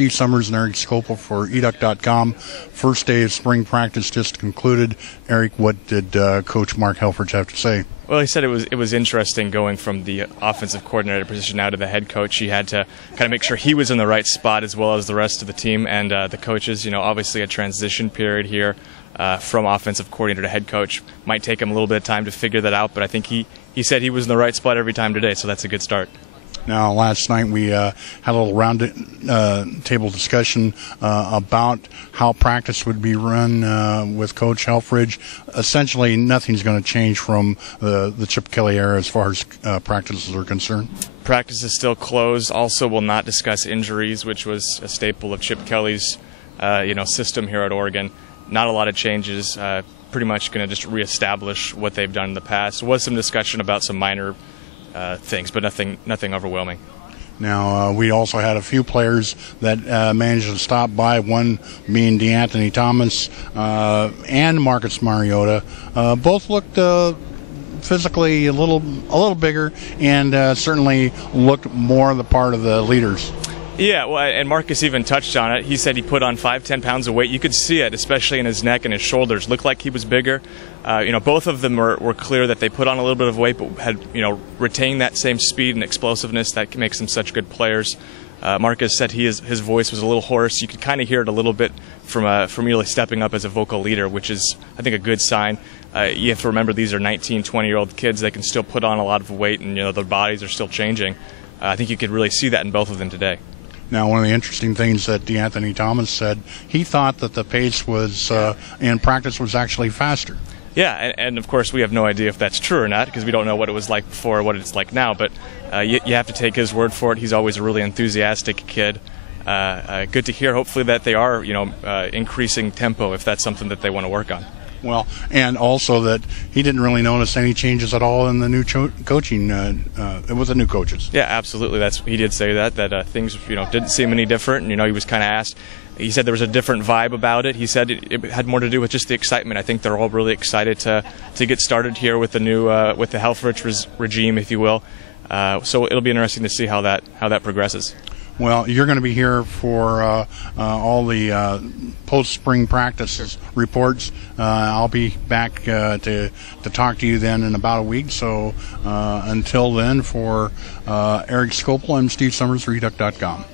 Steve Summers and Erik Skopil for Educ.com. First day of spring practice just concluded. Erik, what did Coach Mark Helfrich have to say? Well, he said it was interesting going from the offensive coordinator position now to the head coach. He had to kind of make sure he was in the right spot as well as the rest of the team and the coaches. You know, obviously a transition period here from offensive coordinator to head coach. Might take him a little bit of time to figure that out, but I think he said he was in the right spot every time today, so that's a good start. Now, last night we had a little round table discussion about how practice would be run with Coach Helfrich. Essentially, nothing's going to change from the Chip Kelly era as far as practices are concerned. Practice is still closed. Also, will not discuss injuries, which was a staple of Chip Kelly's system here at Oregon. Not a lot of changes. Pretty much going to just reestablish what they've done in the past. There was some discussion about some minor things, but nothing overwhelming. Now, we also had a few players that managed to stop by, one being DeAnthony Thomas and Marcus Mariota. Both looked physically a little bigger and certainly looked more the part of the leaders. Yeah, well, and Marcus even touched on it. He said he put on 5-10 pounds of weight. You could see it, especially in his neck and his shoulders. Looked like he was bigger. Both of them were clear that they put on a little bit of weight, but had retained that same speed and explosiveness that makes them such good players. Marcus said his voice was a little hoarse. You could kind of hear it a little bit from really stepping up as a vocal leader, which is, I think, a good sign. You have to remember these are 19, 20-year-old kids. They can still put on a lot of weight, and their bodies are still changing. I think you could really see that in both of them today. Now, one of the interesting things that DeAnthony Thomas said, he thought that the pace was in practice was actually faster. Yeah, and of course we have no idea if that's true or not because we don't know what it was like before or what it's like now, but you have to take his word for it. He's always a really enthusiastic kid. Good to hear, hopefully, that they are increasing tempo if that's something that they want to work on. Well, and also that he didn't really notice any changes at all in the new coaching with the new coaches. Yeah, absolutely. He did say that things didn't seem any different. And, he was kind of asked. He said there was a different vibe about it. He said it had more to do with just the excitement. I think they're all really excited to get started here with the new with the Helfrich regime, if you will. So it'll be interesting to see how that progresses. Well, you're going to be here for all the post-spring practices reports. I'll be back to talk to you then in about a week. So until then, for Erik Skopil, I'm Steve Summers for Educ.com.